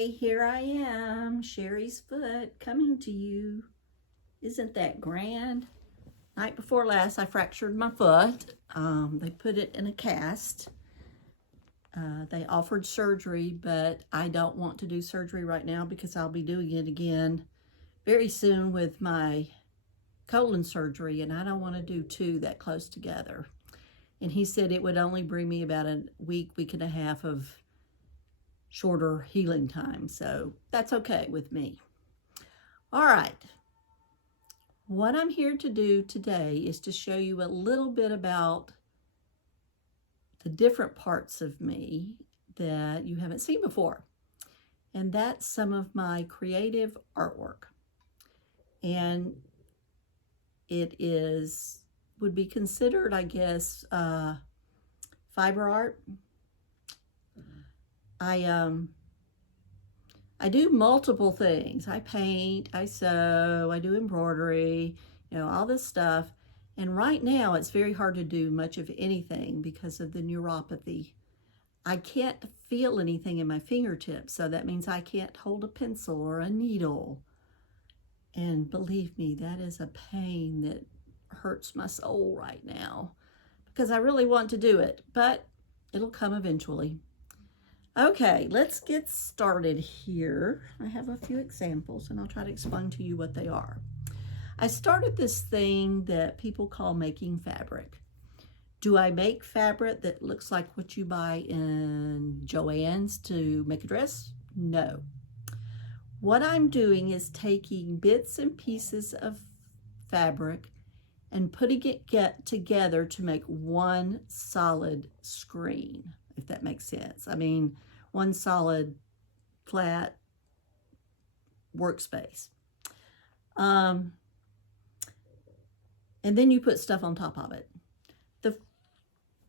Hi, here I am, Sherry's Foot, coming to you. Isn't that grand? Night before last, I fractured my foot. They put it in a cast. They offered surgery, but I don't want to do surgery right now because I'll be doing it again very soon with my colon surgery, and I don't want to do two that close together. And he said it would only bring me about a week and a half of shorter healing time, so that's okay with me. All right, what I'm here to do today is to show you a little bit about the different parts of me that you haven't seen before, and that's some of my creative artwork. And it would be considered, I guess, fiber art. I do multiple things. I paint, I sew, I do embroidery, all this stuff. And right now it's very hard to do much of anything because of the neuropathy. I can't feel anything in my fingertips, so that means I can't hold a pencil or a needle. And believe me, that is a pain that hurts my soul right now because I really want to do it, but it'll come eventually. Okay, let's get started here. I have a few examples and I'll try to explain to you what they are. I started this thing that people call making fabric. Do I make fabric that looks like what you buy in Joann's to make a dress? No. What I'm doing is taking bits and pieces of fabric and putting it together to make one solid screen, if that makes sense. I mean, one solid flat workspace. And then you put stuff on top of it. The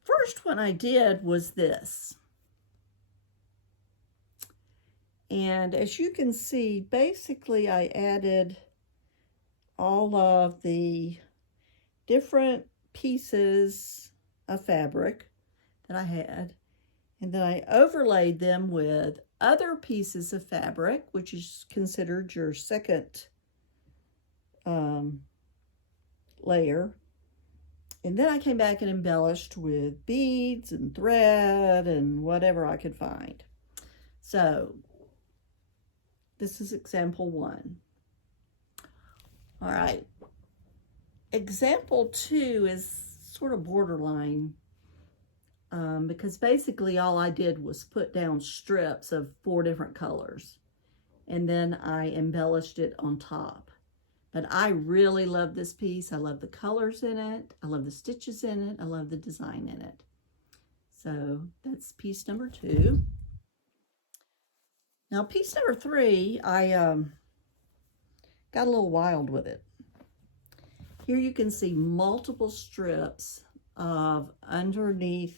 first one I did was this. And as you can see, basically I added all of the different pieces of fabric that I had, and then I overlaid them with other pieces of fabric, which is considered your second layer. And then I came back and embellished with beads and thread and whatever I could find. So this is example one. All right. Example two is sort of borderline because basically all I did was put down strips of 4 different colors and then I embellished it on top. But I really love this piece. I love the colors in it. I love the stitches in it. I love the design in it. So that's piece number 2. Now piece number 3, I got a little wild with it. Here you can see multiple strips of underneath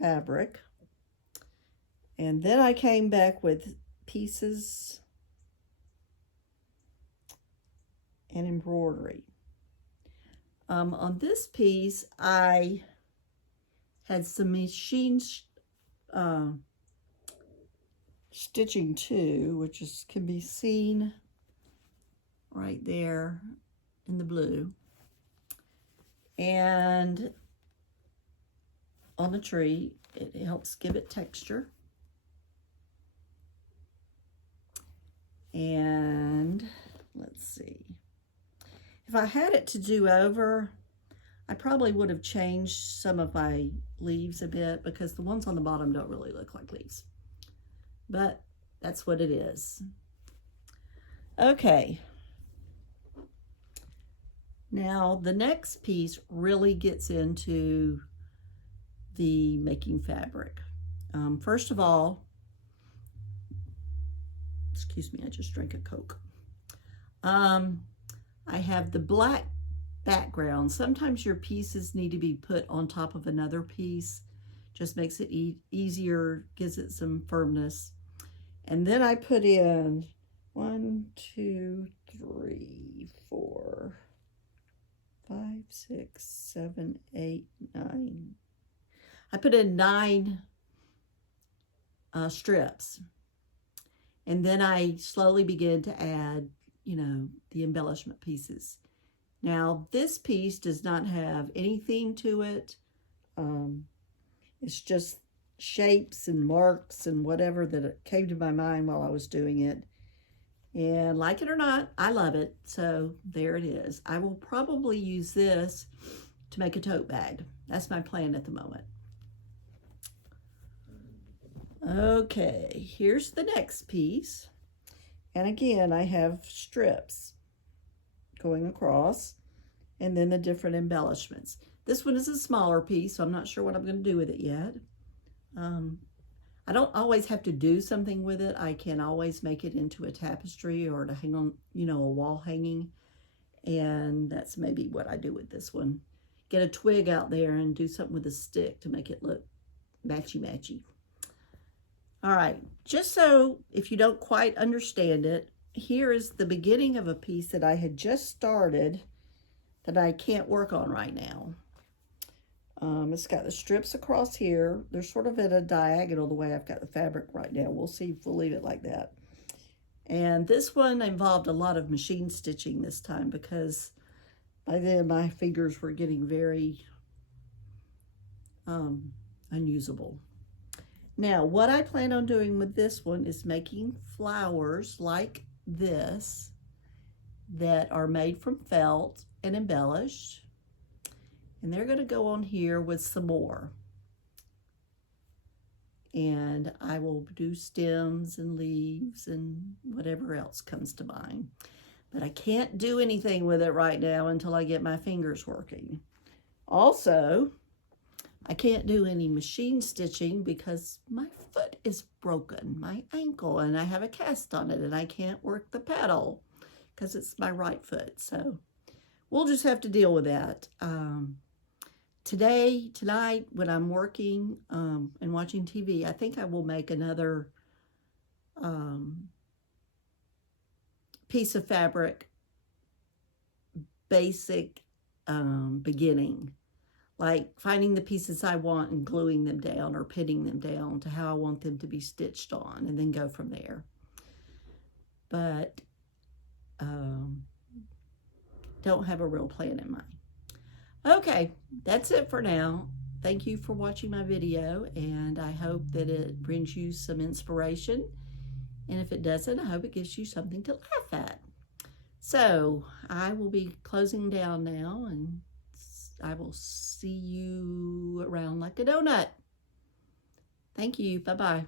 fabric. And then I came back with pieces and embroidery. On this piece, I had some machine stitching too, which can be seen right there in the blue. And on the tree, it helps give it texture. And let's see. If I had it to do over, I probably would have changed some of my leaves a bit because the ones on the bottom don't really look like leaves. But that's what it is. Okay. Now the next piece really gets into the making fabric. First of all, excuse me, I just drank a Coke. I have the black background. Sometimes your pieces need to be put on top of another piece. Just makes it easier, gives it some firmness. And then I put in 1, 2, 3, 4, 5, 6, 7, 8, 9. I put in 9 strips. And then I slowly began to add, you know, the embellishment pieces. Now, this piece does not have any theme to it. It's just shapes and marks and whatever that came to my mind while I was doing it. And like it or not, I love it. So there it is. I will probably use this to make a tote bag. That's my plan at the moment. Okay, here's the next piece. And again, I have strips going across and then the different embellishments. This one is a smaller piece, so I'm not sure what I'm going to do with it yet. I don't always have to do something with it. I can always make it into a tapestry or to hang on, you know, a wall hanging. And that's maybe what I do with this one. Get a twig out there and do something with a stick to make it look matchy-matchy. All right, just so if you don't quite understand it, here is the beginning of a piece that I had just started that I can't work on right now. It's got the strips across here. They're sort of at a diagonal the way I've got the fabric right now. We'll see if we'll leave it like that. And this one involved a lot of machine stitching this time because by then my fingers were getting very unusable. Now, what I plan on doing with this one is making flowers like this that are made from felt and embellished. And they're going to go on here with some more. And I will do stems and leaves and whatever else comes to mind. But I can't do anything with it right now until I get my fingers working. Also, I can't do any machine stitching because my foot is broken, my ankle, and I have a cast on it, and I can't work the pedal because it's my right foot. So we'll just have to deal with that. Tonight, when I'm working and watching TV, I think I will make another piece of fabric, basic beginning, like finding the pieces I want and gluing them down or pinning them down to how I want them to be stitched on, and then go from there. But don't have a real plan in mind. Okay, that's it for now. Thank you for watching my video, and I hope that it brings you some inspiration. And if it doesn't, I hope it gives you something to laugh at. So I will be closing down now, and I will see you around like a donut. Thank you. Bye-bye.